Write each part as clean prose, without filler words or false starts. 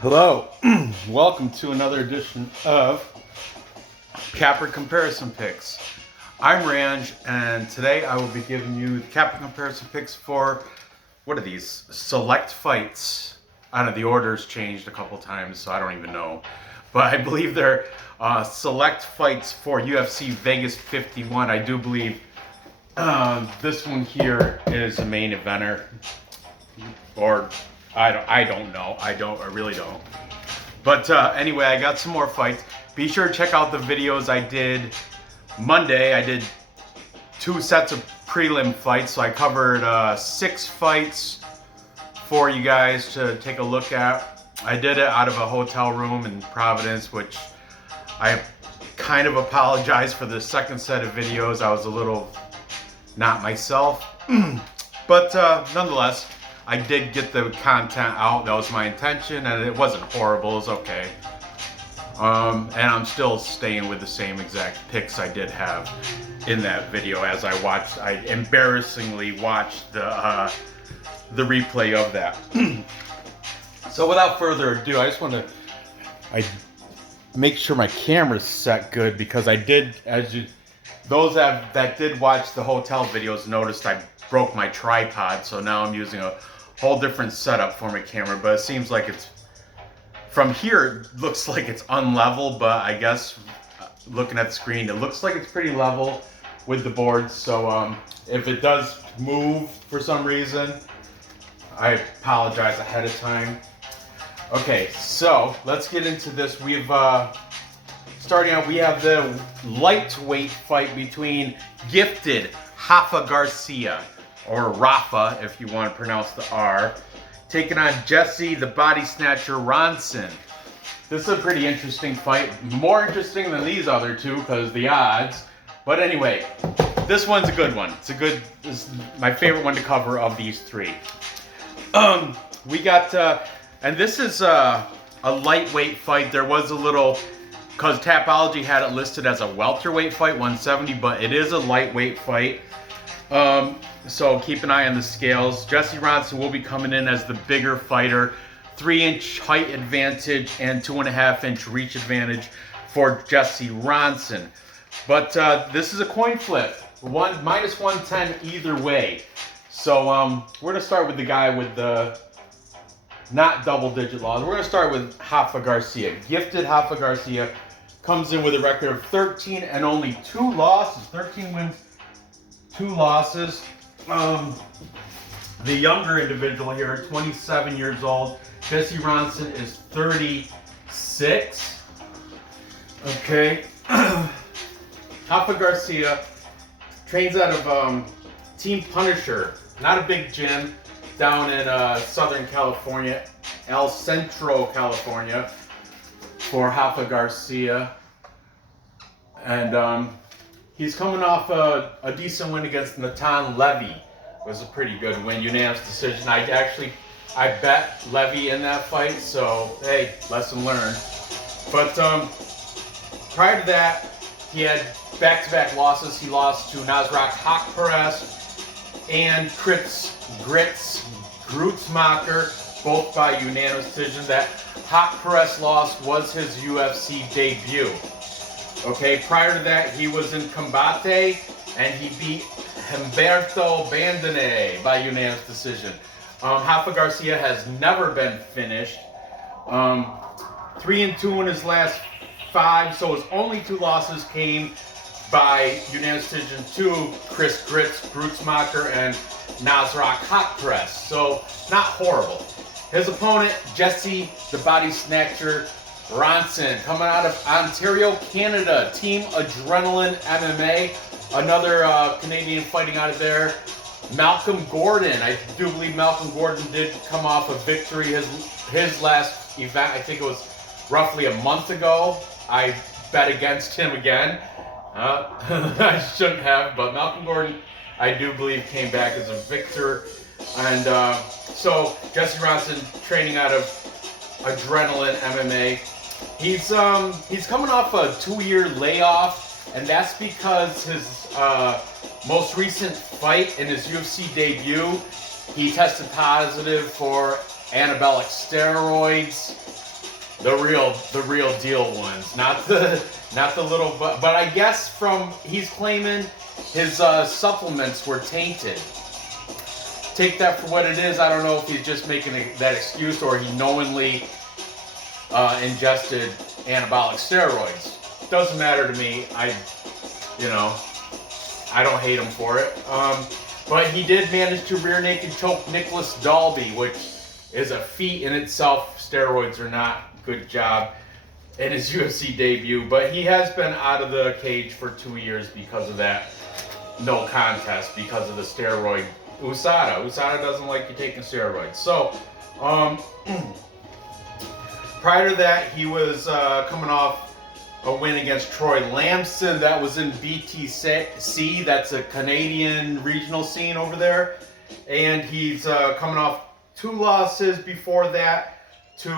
Hello, welcome to another edition of Capper Comparison Picks. I'm Ranj, and today I will be giving you the Capper Comparison Picks for, what are these? Select fights. I don't know, the order's changed a couple times, so I don't even know. But I believe they're select fights for UFC Vegas 51. I do believe this one here is a main eventer. Or I don't know. I really don't. But anyway, I got some more fights. Be sure to check out the videos I did Monday. I did 2 sets of prelim fights, so I covered 6 fights for you guys to take a look at. I did it out of a hotel room in Providence, which I kind of apologize for the second set of videos. I was a little not myself, but nonetheless, I did get the content out. That was my intention, and it wasn't horrible. It was okay. And I'm still staying with the same exact picks I did have in that video as I embarrassingly watched the replay of that. So without further ado, I just want to make sure my camera's set good, because I did, those that did watch the hotel videos noticed I broke my tripod, so now I'm using a whole different setup for my camera. But it seems like it's, from here it looks like it's unlevel, but I guess looking at the screen it looks like it's pretty level with the boards. So if it does move for some reason, I apologize ahead of time. Okay, so let's get into this. We've starting out, we have the lightweight fight between gifted Rafa Garcia, or Rafa if you want to pronounce the R, taking on Jesse the Body Snatcher Ronson. This is a pretty interesting fight, more interesting than these other two because the odds. But anyway, this one's a good one. This is my favorite one to cover of these 3. We got, and this is a lightweight fight. There was a little, because Tapology had it listed as a welterweight fight, 170, but it is a lightweight fight. So keep an eye on the scales. Jesse Ronson will be coming in as the bigger fighter. 3-inch height advantage and 2.5-inch reach advantage for Jesse Ronson. But this is a coin flip. Minus 110 either way. So we're going to start with the guy with the not double-digit loss. We're going to start with Rafa Garcia. Gifted Rafa Garcia comes in with a record of 13 and only 2 losses. 13 wins, 2 losses. The younger individual here, 27 years old. Jesse Ronson is 36. Okay. Rafa Garcia trains out of Team Punisher, not a big gym, down in Southern California, El Centro, California, for Rafa Garcia. And he's coming off a decent win against Natan Levy. It was a pretty good win, unanimous decision. I bet Levy in that fight, so hey, lesson learned. But prior to that, he had back-to-back losses. He lost to Nasrat Haqparast and Grits Grutzmacher, both by unanimous decision. That Haqparast loss was his UFC debut. Okay, prior to that, he was in Combate, and he beat Humberto Bandone by unanimous decision. Rafa Garcia has never been finished. 3-2 in his last 5, so his only 2 losses came by unanimous decision to Grits Grutzmacher and Nasrat Haqparast. So not horrible. His opponent, Jesse the Body Snatcher Ronson, coming out of Ontario, Canada, Team Adrenaline MMA, another Canadian fighting out of there. Malcolm Gordon, I do believe Malcolm Gordon did come off a victory. His last event, I think it was roughly a month ago. I bet against him again. I shouldn't have, but Malcolm Gordon, I do believe, came back as a victor. And so Jesse Ronson training out of Adrenaline MMA. He's coming off a 2-year layoff, and that's because his most recent fight in his UFC debut, he tested positive for anabolic steroids. The real deal ones, not the little. But I guess he's claiming his supplements were tainted. Take that for what it is. I don't know if he's just making that excuse or he knowingly ingested anabolic steroids. Doesn't matter to me. I don't hate him for it. But he did manage to rear naked choke Nicholas Dalby, which is a feat in itself. Steroids are not. Good job in his UFC debut, but he has been out of the cage for 2 years because of that no contest, because of the steroid. USADA doesn't like you taking steroids. So, prior to that, he was coming off a win against Troy Lamson. That was in BTC. That's a Canadian regional scene over there. And he's coming off 2 losses before that to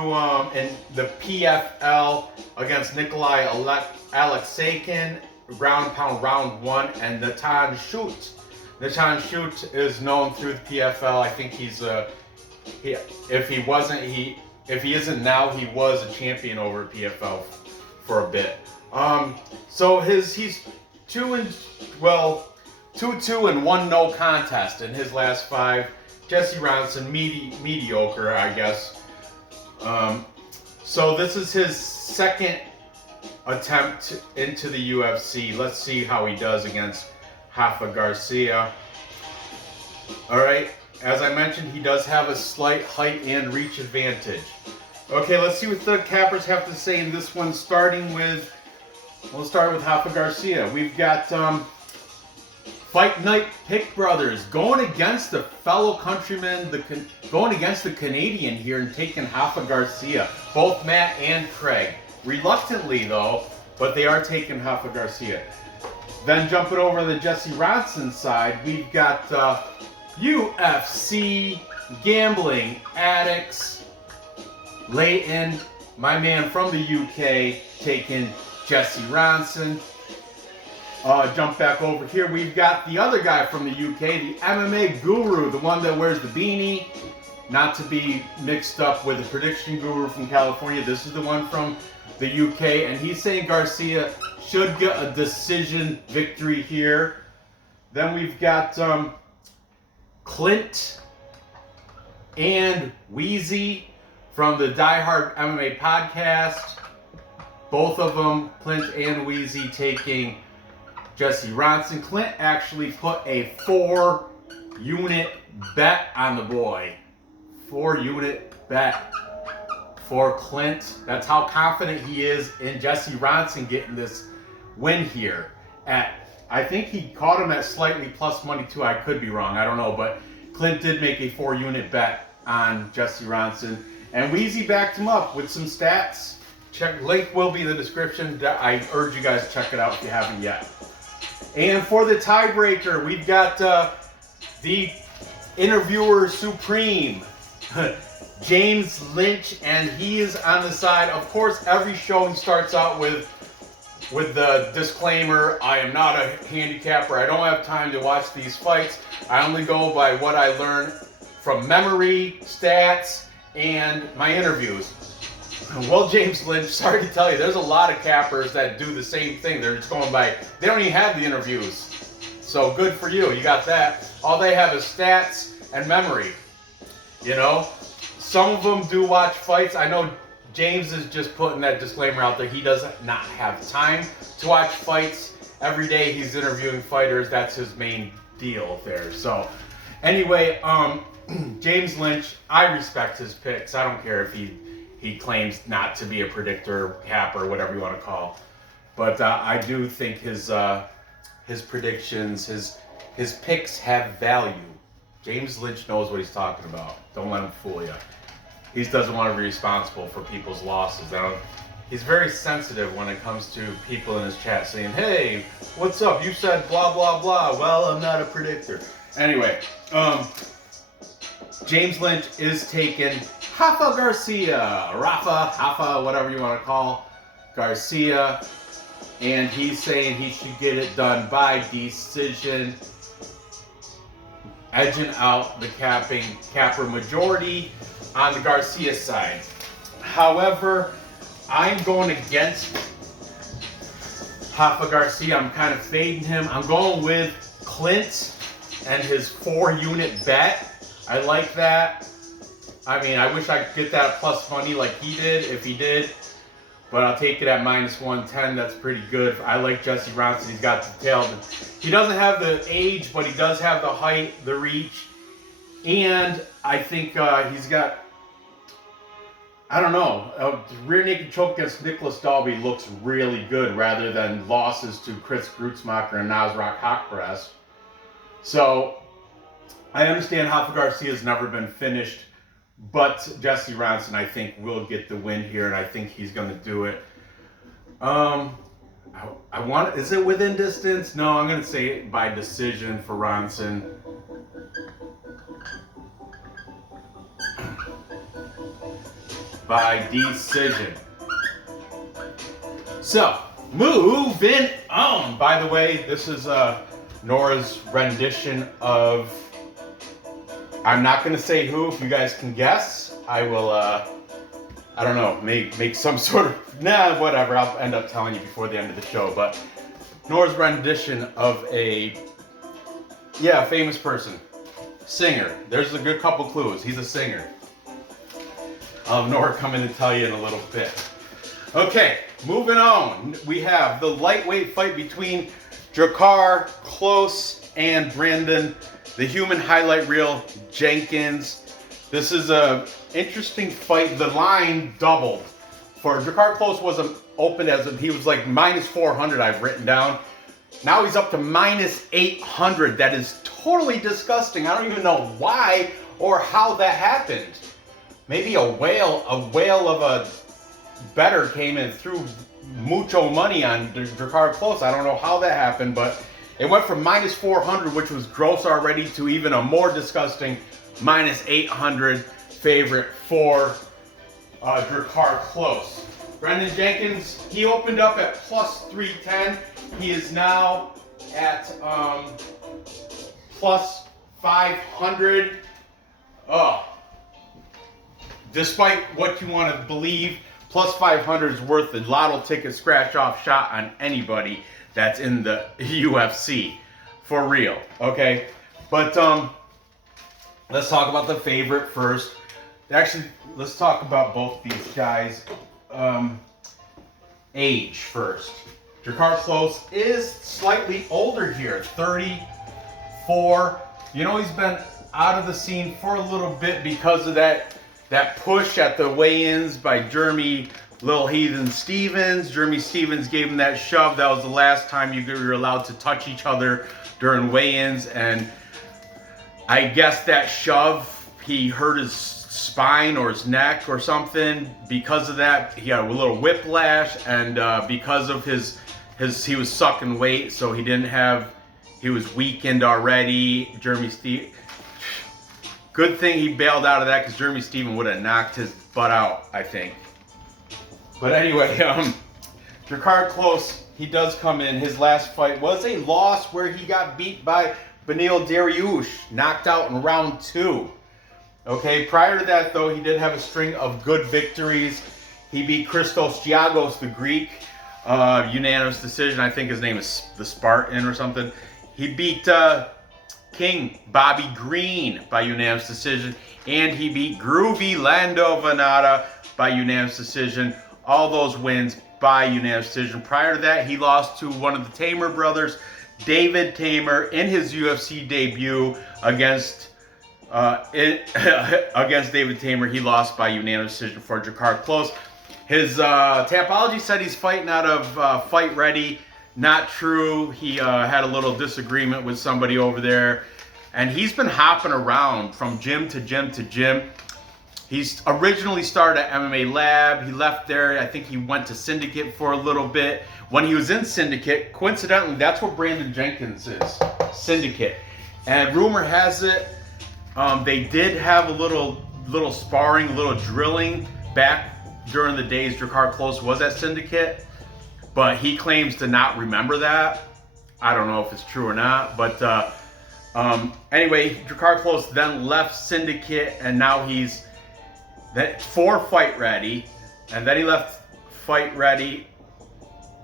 in the PFL against Nikolai Alexeikin, ground and pound round 1, and Natan Schut. Natan Schut is known through the PFL. I think if he isn't now, he was a champion over at PFL for a bit. So he's 2-2 and 1 no contest in his last 5. Jesse Ronson, mediocre, I guess. So this is his second attempt into the UFC. Let's see how he does against Rafa Garcia. All right, as I mentioned, he does have a slight height and reach advantage. Okay, let's see what the cappers have to say in this one. We'll start with Rafa Garcia. We've got Fight Night Pick Brothers going against the fellow countryman, going against the Canadian here and taking Rafa Garcia. Both Matt and Craig. Reluctantly though, but they are taking Rafa Garcia. Then jumping over to the Jesse Ronson side, we've got UFC gambling addicts. Leighton, my man from the UK, taking Jesse Ronson. Jump back over here. We've got the other guy from the UK, the MMA guru, the one that wears the beanie, not to be mixed up with the prediction guru from California. This is the one from the UK, and he's saying Garcia should get a decision victory here. Then we've got Clint and Wheezy from the Die Hard MMA podcast. Both of them, Clint and Wheezy, taking Jesse Ronson. Clint actually put a 4-unit bet on the boy. 4-unit bet for Clint. That's how confident he is in Jesse Ronson getting this win here. I think he caught him at slightly plus money too. I could be wrong. I don't know. But Clint did make a 4-unit bet on Jesse Ronson. And Wheezy backed him up with some stats. Link will be in the description. I urge you guys to check it out if you haven't yet. And for the tiebreaker, we've got the interviewer supreme, James Lynch, and he is on the side. Of course, every showing starts out with the disclaimer, I am not a handicapper. I don't have time to watch these fights. I only go by what I learn from memory, stats, and my interviews. Well, James Lynch, sorry to tell you, there's a lot of cappers that do the same thing. They're just going by, they don't even have the interviews. So good for you, you got that. All they have is stats and memory. You know, some of them do watch fights. I know James is just putting that disclaimer out there. He does not have time to watch fights. Every day he's interviewing fighters. That's his main deal there. So anyway, James Lynch, I respect his picks. I don't care if he claims not to be a predictor, capper, whatever you want to call. But I do think his predictions, his picks have value. James Lynch knows what he's talking about. Don't let him fool you. He doesn't want to be responsible for people's losses. He's very sensitive when it comes to people in his chat saying, hey, what's up? You said blah, blah, blah. Well, I'm not a predictor. Anyway, James Lynch is taking Rafa Garcia, Rafa, whatever you want to call Garcia, and he's saying he should get it done by decision, edging out the capper majority on the Garcia side. However, I'm going against Rafa Garcia. I'm kind of fading him. I'm going with Clint and his 4-unit bet. I like that. I mean, I wish I could get that plus money like he did, if he did. But I'll take it at -110. That's pretty good. I like Jesse Ronson. He's got the tail. He doesn't have the age, but he does have the height, the reach. And I think he's got, I don't know, rear naked choke against Nicholas Dalby looks really good rather than losses to Chris Grutzmacher and Nasrat Haqparast. So I understand Rafa Garcia's never been finished, but Jesse Ronson, I think, will get the win here, and I think he's going to do it. Is it within distance? No, I'm going to say it by decision for Ronson. By decision. So, moving on. By the way, this is Nora's rendition of, I'm not going to say who. If you guys can guess, I will, I don't know, make some sort of, whatever. I'll end up telling you before the end of the show. But Nora's rendition of a, famous person. Singer. There's a good couple clues. He's a singer. Nora coming to tell you in a little bit. Okay, moving on. We have the lightweight fight between Drakkar, Klose, and Brandon, the human highlight reel, Jenkins. This is a interesting fight. The line doubled. For Drakkar, Klose wasn't open he was like -400 I've written down. Now he's up to -800. That is totally disgusting. I don't even know why or how that happened. Maybe a whale of a bettor came and threw mucho money on Drakkar Klose. I don't know how that happened, but it went from -400, which was gross already, to even a more disgusting -800 favorite for Drakkar Klose. Brendan Jenkins, he opened up at +310. He is now at +500. Despite what you want to believe, +500 is worth the lotto ticket scratch-off shot on anybody that's in the UFC. For real, okay? But let's talk about the favorite first. Actually, let's talk about both these guys' age first. Drakkar Klose is slightly older here, 34. You know, he's been out of the scene for a little bit because of that push at the weigh-ins by Jeremy Lil Heathen Stevens. Jeremy Stevens gave him that shove. That was the last time you were allowed to touch each other during weigh-ins, and I guess that shove, he hurt his spine or his neck or something. Because of that, he had a little whiplash, and because of he was sucking weight, so he was weakened already. Good thing he bailed out of that, because Jeremy Stevens would have knocked his butt out, I think. But anyway, Drakkar Klose, he does come in. His last fight was a loss where he got beat by Beneil Dariush, knocked out in round 2. Okay, prior to that, though, he did have a string of good victories. He beat Christos Giagos, the Greek, unanimous decision. I think his name is the Spartan or something. He beat King Bobby Green by unanimous decision, and he beat Groovy Lando Venata by unanimous decision. All those wins by unanimous decision. Prior to that, he lost to one of the Tamer brothers, David Tamer, in his UFC debut against David Tamer. He lost by unanimous decision for Drakkar Klose. His Tapology said he's fighting out of Fight Ready. Not true. He had a little disagreement with somebody over there, and he's been hopping around from gym to gym to gym. He's originally started at MMA Lab. He left there. I think he went to Syndicate for a little bit. When he was in Syndicate, coincidentally, that's where Brandon Jenkins is, Syndicate. And rumor has it, they did have a little sparring, a little drilling back during the days Drakkar Klose was at Syndicate. But he claims to not remember that. I don't know if it's true or not. But anyway, Drakkar Klose then left Syndicate, and now he's for Fight Ready. And then he left fight ready,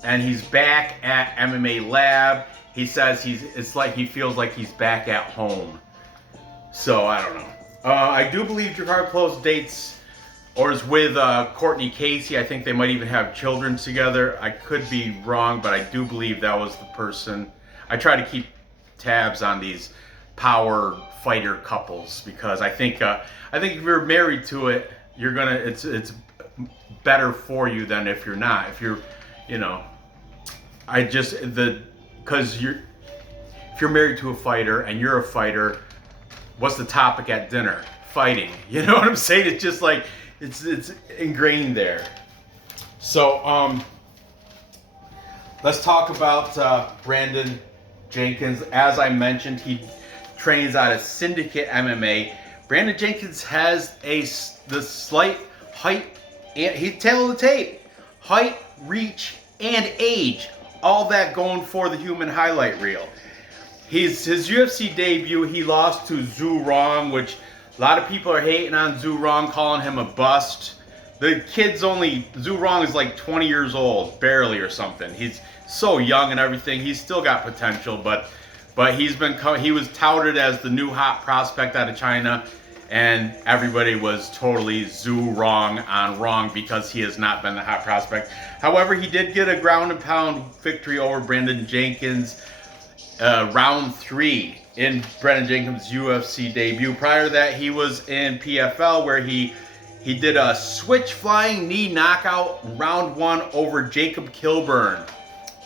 and he's back at MMA Lab. He says it's like he feels like he's back at home. So I don't know. I do believe Drakkar Klose dates or is with Courtney Casey. I think they might even have children together. I could be wrong, but I do believe that was the person. I try to keep tabs on these power fighter couples because I think if you're married to it, you're gonna it's better for you than if you're not. If you're, you know, because if you're married to a fighter and you're a fighter, what's the topic at dinner? Fighting. You know what I'm saying? It's just like it's ingrained there. So let's talk about Brandon Jenkins. As I mentioned, he trains out of Syndicate MMA. Brandon Jenkins has the slight height, and he's tail of the tape. Height, reach, and age. All that going for the human highlight reel. His UFC debut, he lost to Zhu Rong, which a lot of people are hating on Zhu Rong, calling him a bust. The kid's Zhu Rong is like 20 years old, barely or something. He's so young and everything. He's still got potential, but he was touted as the new hot prospect out of China, and everybody was totally Zhu Rong on wrong because he has not been the hot prospect. However, he did get a ground and pound victory over Brandon Jenkins, round 3 in Brandon Jenkins' UFC debut. Prior to that, he was in PFL where he did a switch flying knee knockout round 1 over Jacob Kilburn.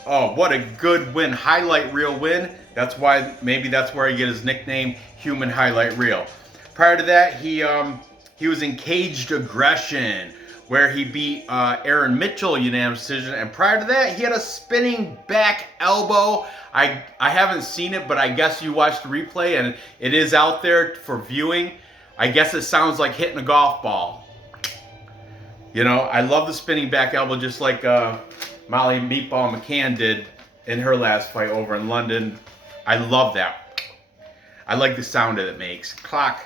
Oh, what a good win. Highlight reel win. That's why, maybe that's where he get his nickname, Human Highlight Reel. Prior to that, he was in Caged Aggression, where he beat Aaron Mitchell unanimous decision. And prior to that, he had a spinning back elbow. I haven't seen it, but I guess you watched the replay, and it is out there for viewing. I guess it sounds like hitting a golf ball. You know, I love the spinning back elbow, just like Molly Meatball McCann did in her last fight over in London. I love that. I like the sound that it makes. Clock.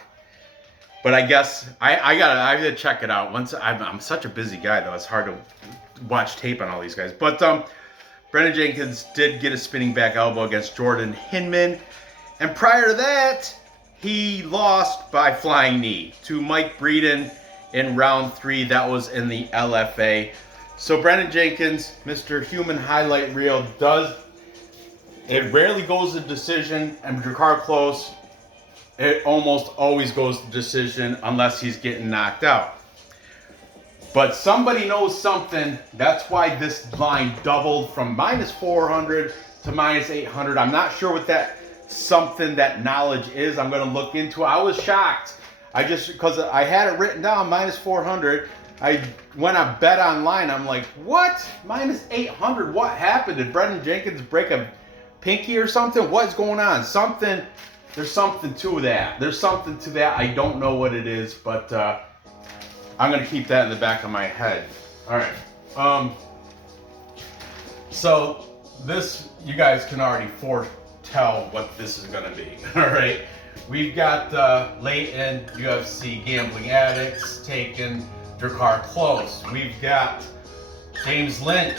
But I guess I gotta check it out. I'm such a busy guy though. It's hard to watch tape on all these guys. But Brandon Jenkins did get a spinning back elbow against Jordan Hinman, and prior to that, he lost by flying knee to Mike Breeden in round 3. That was in the LFA. So Brandon Jenkins, Mr. Human Highlight Reel, it rarely goes to decision, and Drakkar Klose, it almost always goes to decision unless he's getting knocked out. But somebody knows something. That's why this line doubled from -400 to -800. I'm not sure what that knowledge is. I'm going to look into it. I was shocked. Because I had it written down, -400. When I bet online, I'm like, what? -800? What happened? Did Brandon Jenkins break a pinky or something? What's going on? There's something to that. There's something to that. I don't know what it is, but I'm going to keep that in the back of my head. All right. So this, you guys can already foretell what this is going to be. All right. We've got Leighton, UFC Gambling Addicts, taking Drakkar Klose. We've got James Lynch.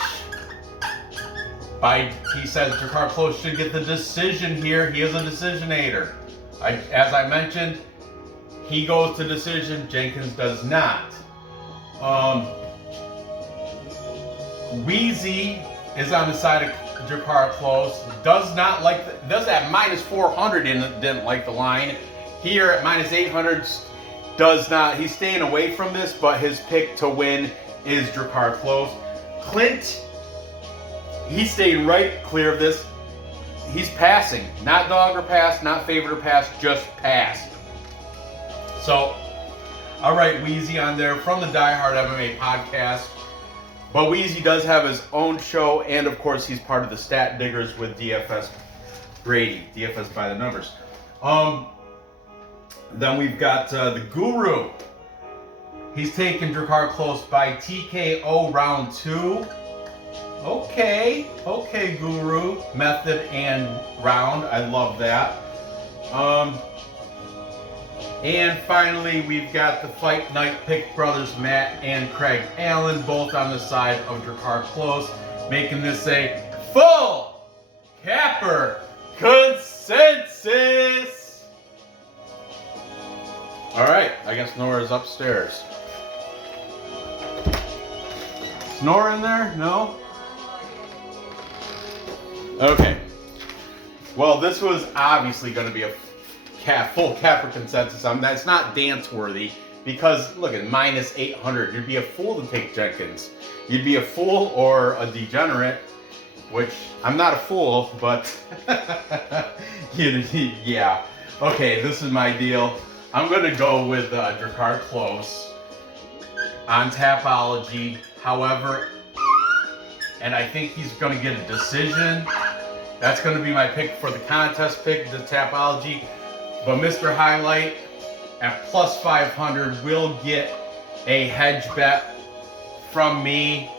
He says Drakkar Klose should get the decision here. He is a decisionator. As I mentioned, he goes to decision. Jenkins does not. Wheezy is on the side of Drakkar Klose. Does at -400 and didn't like the line. Here at -800, does not. He's staying away from this, but his pick to win is Drakkar Klose. Clint, he's staying right clear of this. He's passing. Not dog or pass, not favorite or pass, just pass. So, all right, Wheezy on there from the Die Hard MMA podcast. But Wheezy does have his own show, and of course, he's part of the Stat Diggers with DFS Brady, DFS by the numbers. Then we've got the Guru. He's taking Drakkar Klose by TKO round 2. Okay, Guru. Method and round. I love that. And finally, we've got the Fight Night Pick brothers Matt and Craig Allen, both on the side of Drakkar Klose, making this a full capper consensus. All right, I guess Nora's upstairs. Is Nora in there? No? Okay. Well, this was obviously going to be a full capper consensus. That's not dance worthy because look at minus 800. You'd be a fool to take Jenkins. You'd be a fool or a degenerate, which I'm not a fool, but yeah. Okay, this is my deal. I'm going to go with Drakkar Klose on Tapology. However, and I think he's going to get a decision. That's going to be my pick for the contest pick, the Tapology. But Mr. Highlight at plus 500 will get a hedge bet from me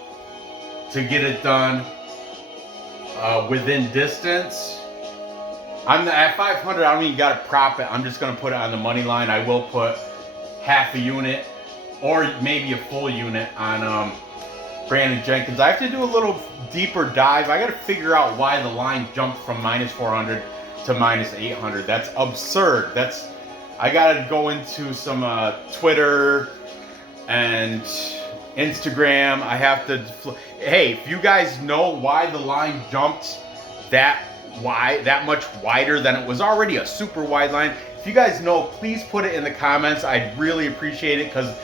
to get it done within distance. I'm at 500. I don't even got to prop it. I'm just going to put it on the money line. I will put half a unit or maybe a full unit on Brandon Jenkins. I have to do a little deeper dive. I got to figure out why the line jumped from minus 400 to minus 800. That's absurd. I got to go into some Twitter and Instagram. I have to. Hey, if you guys know why the line jumped that much wider than it was already a super wide line, if you guys know, please put it in the comments. I'd really appreciate it because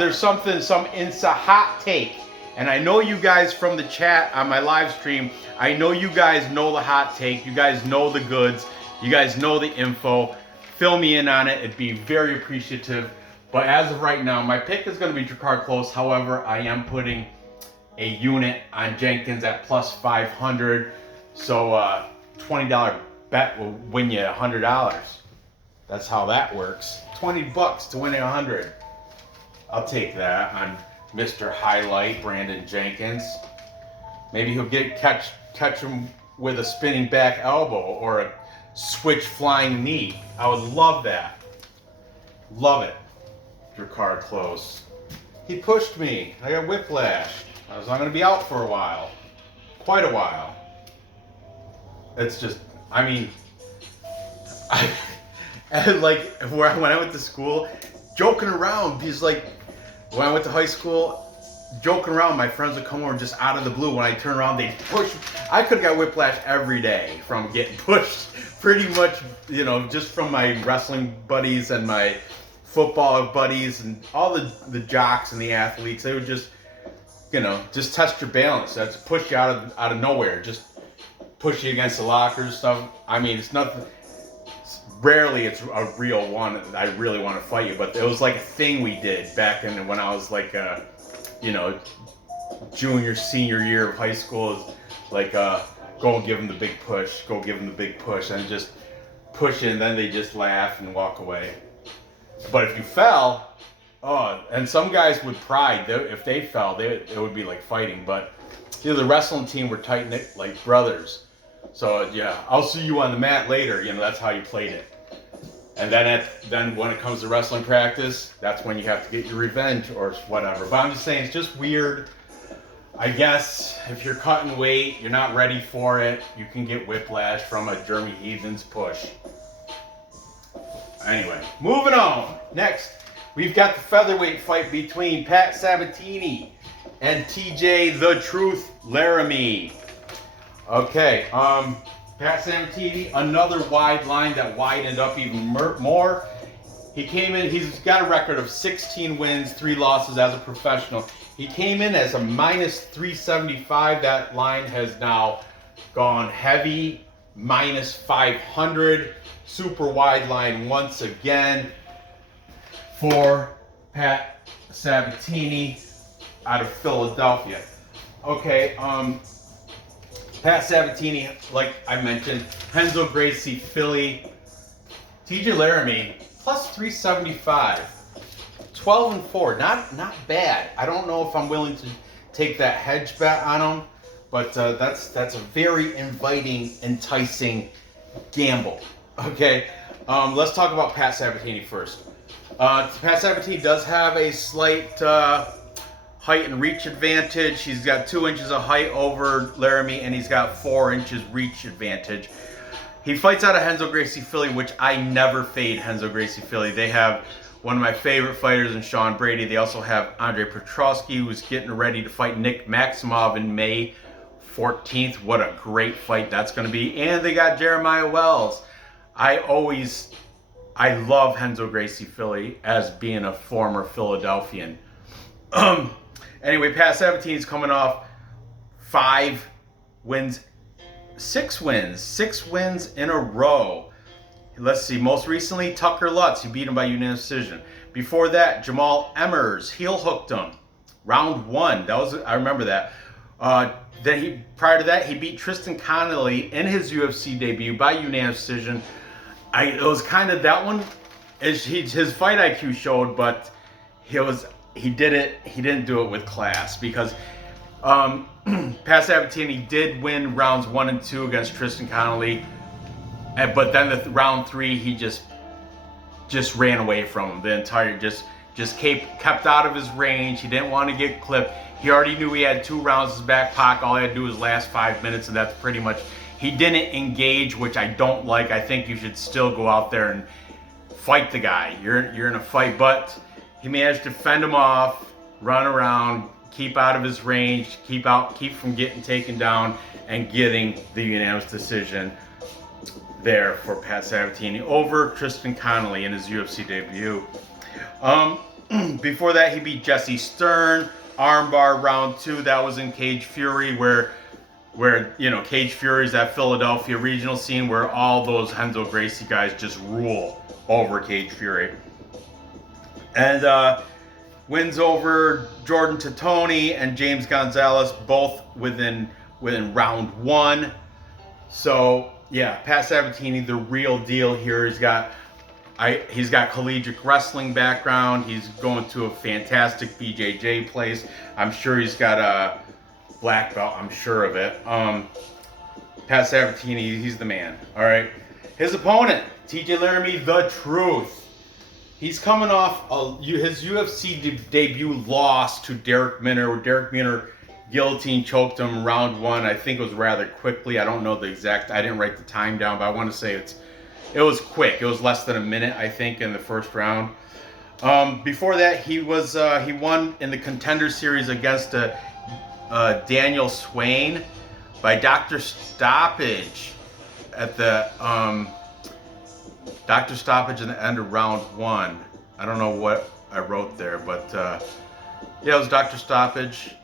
there's some Insta hot take. And I know you guys from the chat on my live stream, I know you guys know the hot take. You guys know the goods. You guys know the info. Fill me in on it. It'd be very appreciative. But as of right now, my pick is going to be Drakkar Klose. However, I am putting a unit on Jenkins at plus 500. So $20 bet will win you $100. That's how that works. $20 to win 100. I'll take that on Mr. Highlight, Brandon Jenkins. Maybe he'll catch him with a spinning back elbow or a switch flying knee. I would love that. Love it. Drakkar Klose. He pushed me. I got whiplashed. I was not going to be out for a while. Quite a while. It's just, I mean, like when I went to school, joking around, because like, when I went to high school, joking around, my friends would come over just out of the blue. When I turn around, they'd push. I could have got whiplash every day from getting pushed. Pretty much, just from my wrestling buddies and my football buddies and all the jocks and the athletes. They would just, just test your balance. That's push you out of nowhere. Just push you against the lockers stuff. I mean, it's nothing. Rarely it's a real one that I really want to fight you, but it was like a thing we did back when I was like, junior, senior year of high school. Is like, go and give them the big push, and just push it, and then they just laugh and walk away. But if you fell, and some guys would pride, if they fell, it would be like fighting. But the wrestling team were tight-knit like brothers. So yeah, I'll see you on the mat later. That's how you played it. And then when it comes to wrestling practice, that's when you have to get your revenge or whatever. But I'm just saying, it's just weird. I guess if you're cutting weight, you're not ready for it, you can get whiplash from a German Heathen's push. Anyway, moving on. Next, we've got the featherweight fight between Pat Sabatini and TJ The Truth Laramie. Okay, Pat Sabatini, another wide line that widened up even more. He came in, he's got a record of 16 wins, 3 losses as a professional. He came in as a minus 375. That line has now gone heavy, minus 500. Super wide line once again for Pat Sabatini out of Philadelphia. Okay, Pat Sabatini, like I mentioned, Renzo Gracie, Philly. TJ Laramie, plus 375. 12-4, not bad. I don't know if I'm willing to take that hedge bet on him, but that's a very inviting, enticing gamble. Okay, Let's talk about Pat Sabatini first. Pat Sabatini does have a slight height and reach advantage. He's got 2 inches of height over Laramie, and he's got 4 inches reach advantage. He fights out of Renzo Gracie Philly, which I never fade Renzo Gracie Philly. They have one of my favorite fighters in Sean Brady. They also have Andre Petrosky, who's getting ready to fight Nick Maximov in May 14th. What a great fight that's going to be. And they got Jeremiah Wells. I love Renzo Gracie Philly as being a former Philadelphian. Anyway, Pat Sabatini's coming off 6 wins in a row. Let's see, most recently, Tucker Lutz, he beat him by unanimous decision. Before that, Jamal Emmers, heel hooked him. Round 1, I remember that. Prior to that, he beat Tristan Connolly in his UFC debut by unanimous decision. It was kind of that one, his fight IQ showed, but he didn't do it with class, because Pat Sabatini did win rounds 1 and 2 against Tristan Connolly, but then round 3 he just ran away from him. The entire just kept out of his range. He didn't want to get clipped. He already knew he had 2 rounds in his back pocket. All he had to do was last 5 minutes, and that's pretty much. He didn't engage, which I don't like. I think you should still go out there and fight the guy. You're in a fight, but he managed to fend him off, run around, keep out of his range, keep from getting taken down, and getting the unanimous decision there for Pat Sabatini over Tristan Connolly in his UFC debut. Before that, he beat Jesse Stern, armbar round 2. That was in Cage Fury, where Cage Fury is that Philadelphia regional scene where all those Renzo Gracie guys just rule over Cage Fury. And wins over Jordan Totoni and James Gonzalez, both within round 1. So yeah, Pat Sabatini, the real deal here. He's got collegiate wrestling background. He's going to a fantastic BJJ place. I'm sure he's got a black belt. I'm sure of it. Pat Sabatini, he's the man. All right. His opponent, TJ Laramie, the Truth. He's coming off his UFC debut loss to Derek Minner, where Derek Minner guillotine choked him round 1. I think it was rather quickly. I don't know the exact. I didn't write the time down, but I want to say it was quick. It was less than a minute, I think, in the first round. Before that, he won in the Contender Series against Daniel Swain by Dr. Stoppage at the Dr. Stoppage in the end of round 1. I don't know what I wrote there, but yeah, it was Dr. Stoppage.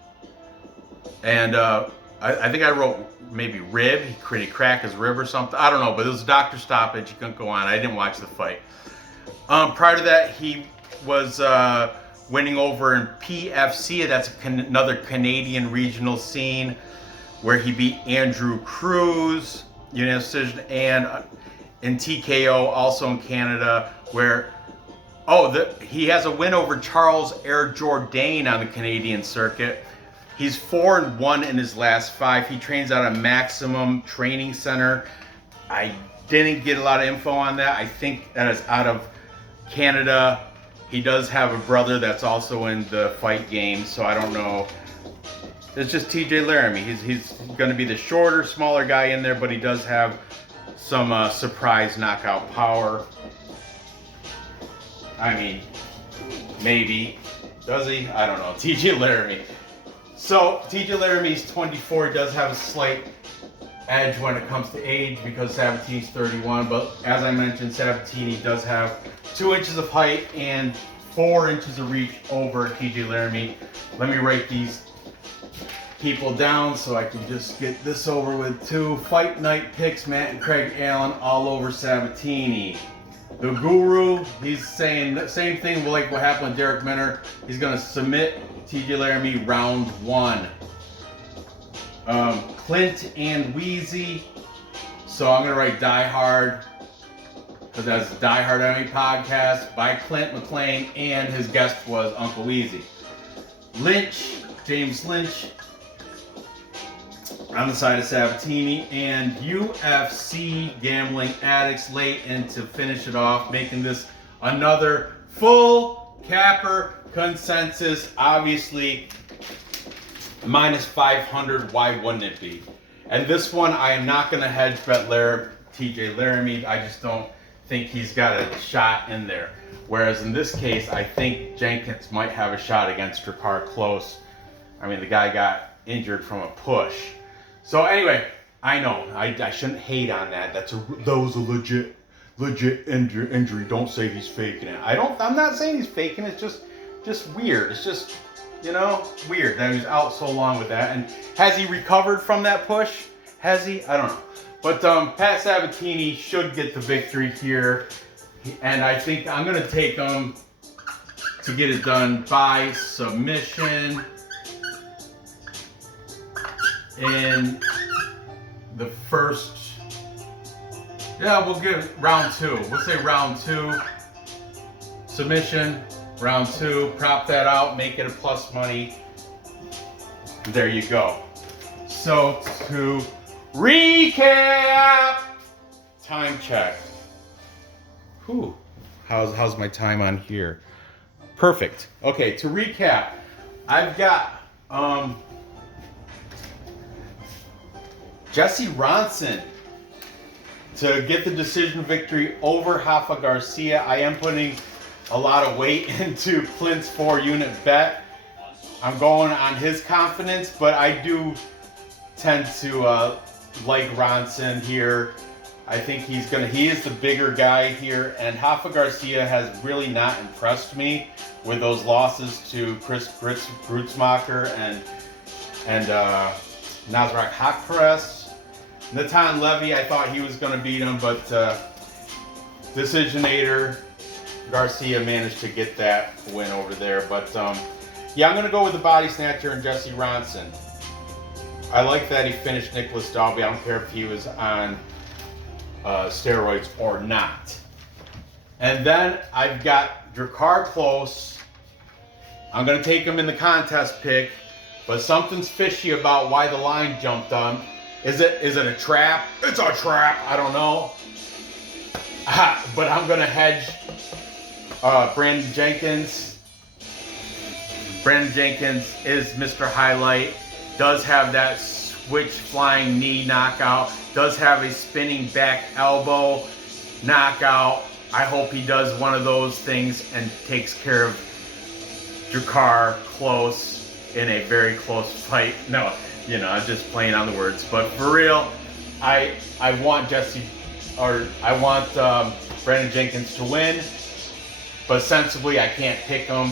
And I think I wrote maybe rib. He cracked his rib or something. I don't know, but it was Dr. Stoppage. He couldn't go on. I didn't watch the fight. Prior to that, he was winning over in PFC. That's another Canadian regional scene where he beat Andrew Cruz, unanimous decision, and in TKO, also in Canada, where he has a win over Charles Air Jourdain on the Canadian circuit. He's 4-1 in his last 5. He trains out of Maximum Training Center. I didn't get a lot of info on that. I think that is out of Canada. He does have a brother that's also in the fight game, so I don't know. It's just TJ Laramie. He's going to be the shorter, smaller guy in there, but he does have some surprise knockout power. I mean, maybe. Does he? I don't know. TJ Laramie. So, TJ Laramie's 24. He does have a slight edge when it comes to age because Sabatini's 31. But as I mentioned, Sabatini does have 2 inches of height and 4 inches of reach over TJ Laramie. Let me write these people down so I can just get this over with too. Fight night picks, Matt and Craig Allen all over Sabatini. The Guru, he's saying the same thing like what happened with Derek Minner. He's going to submit TJ Laramie round 1. Clint and Wheezy. So I'm going to write Die Hard because that's the Die Hard MMA podcast by Clint McLean, and his guest was Uncle Wheezy. Lynch, James Lynch. on the side of Sabatini, and UFC gambling addicts late in to finish it off, making this another full capper consensus. Obviously, minus 500, why wouldn't it be? And this one, I am not going to hedge bet TJ Laramie. I just don't think he's got a shot in there. Whereas in this case, I think Jenkins might have a shot against Drakkar Klose. I mean, the guy got injured from a push. So anyway, I know I shouldn't hate on that. That was a legit injury. Don't say he's faking it. I'm not saying he's faking it. It's just weird. It's just, you know, weird that he was out so long with that. And has he recovered from that push? Has he? I don't know. But Pat Sabatini should get the victory here. And I think I'm going to take him to get it done by submission in the first, yeah, we'll give it round 2. We'll say round 2, submission, round 2, prop that out, make it a plus money. There you go. So to recap, time check. Whew, how's my time on here? Perfect. Okay, to recap, I've got Ronson to get the decision victory over Rafa Garcia. I am putting a lot of weight into Clint's 4-unit bet. I'm going on his confidence, but I do tend to like Ronson here. I think he is the bigger guy here, and Rafa Garcia has really not impressed me with those losses to Chris Grutzmacher and Nasrat Hakparas. Natan Levy, I thought he was going to beat him, but Decisionator Garcia managed to get that win over there. But yeah, I'm going to go with the body snatcher and Jesse Ronson. I like that he finished Nicholas Dalby. I don't care if he was on steroids or not. And then I've got Drakkar Klose. I'm going to take him in the contest pick, but something's fishy about why the line jumped on. Is it a trap? It's a trap. I don't know. But I'm going to hedge Brandon Jenkins. Brandon Jenkins is Mr. Highlight. Does have that switch flying knee knockout. Does have a spinning back elbow knockout. I hope he does one of those things and takes care of Drakkar Klose in a very close fight. No, you know, I'm just playing on the words. But for real, I want Brandon Jenkins to win. But sensibly, I can't pick him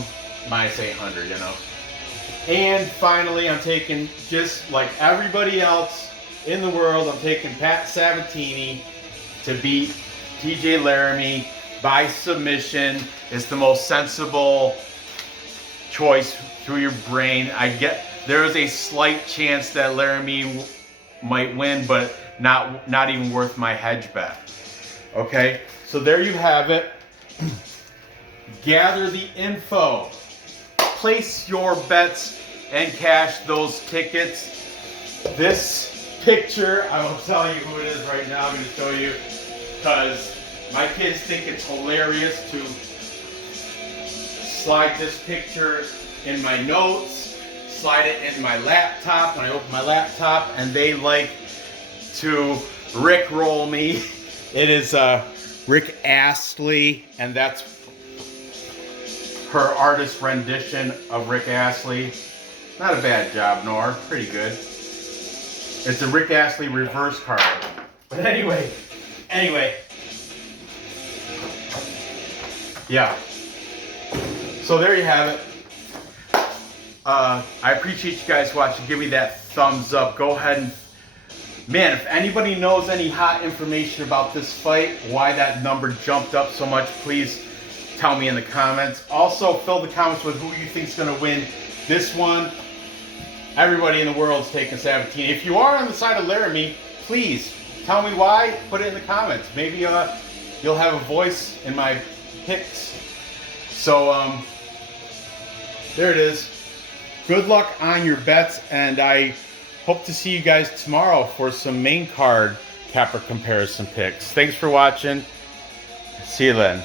minus 800, you know. And finally, I'm taking, just like everybody else in the world, I'm taking Pat Sabatini to beat TJ Laramie by submission. It's the most sensible choice through your brain. There is a slight chance that Laramie might win, but not even worth my hedge bet. Okay, so there you have it. Gather the info. Place your bets and cash those tickets. This picture, I will tell you who it is right now. I'm going to show you because my kids think it's hilarious to slide this picture in my notes, slide it in my laptop when I open my laptop, and they like to rickroll me. It is Rick Astley, and that's her artist rendition of Rick Astley. Not a bad job, Nor. Pretty good. It's a Rick Astley reverse card. But anyway. Yeah. So there you have it. I appreciate you guys watching. Give me that thumbs up. Go ahead and, man, if anybody knows any hot information about this fight, why that number jumped up so much, please tell me in the comments. Also, fill the comments with who you think is going to win this one. Everybody in the world is taking Sabatini. If you are on the side of Laramie, please tell me why. Put it in the comments. Maybe you'll have a voice in my picks. So there it is. Good luck on your bets, and I hope hope to see you guys tomorrow for some main card capper comparison picks. Thanks for watching. See you then.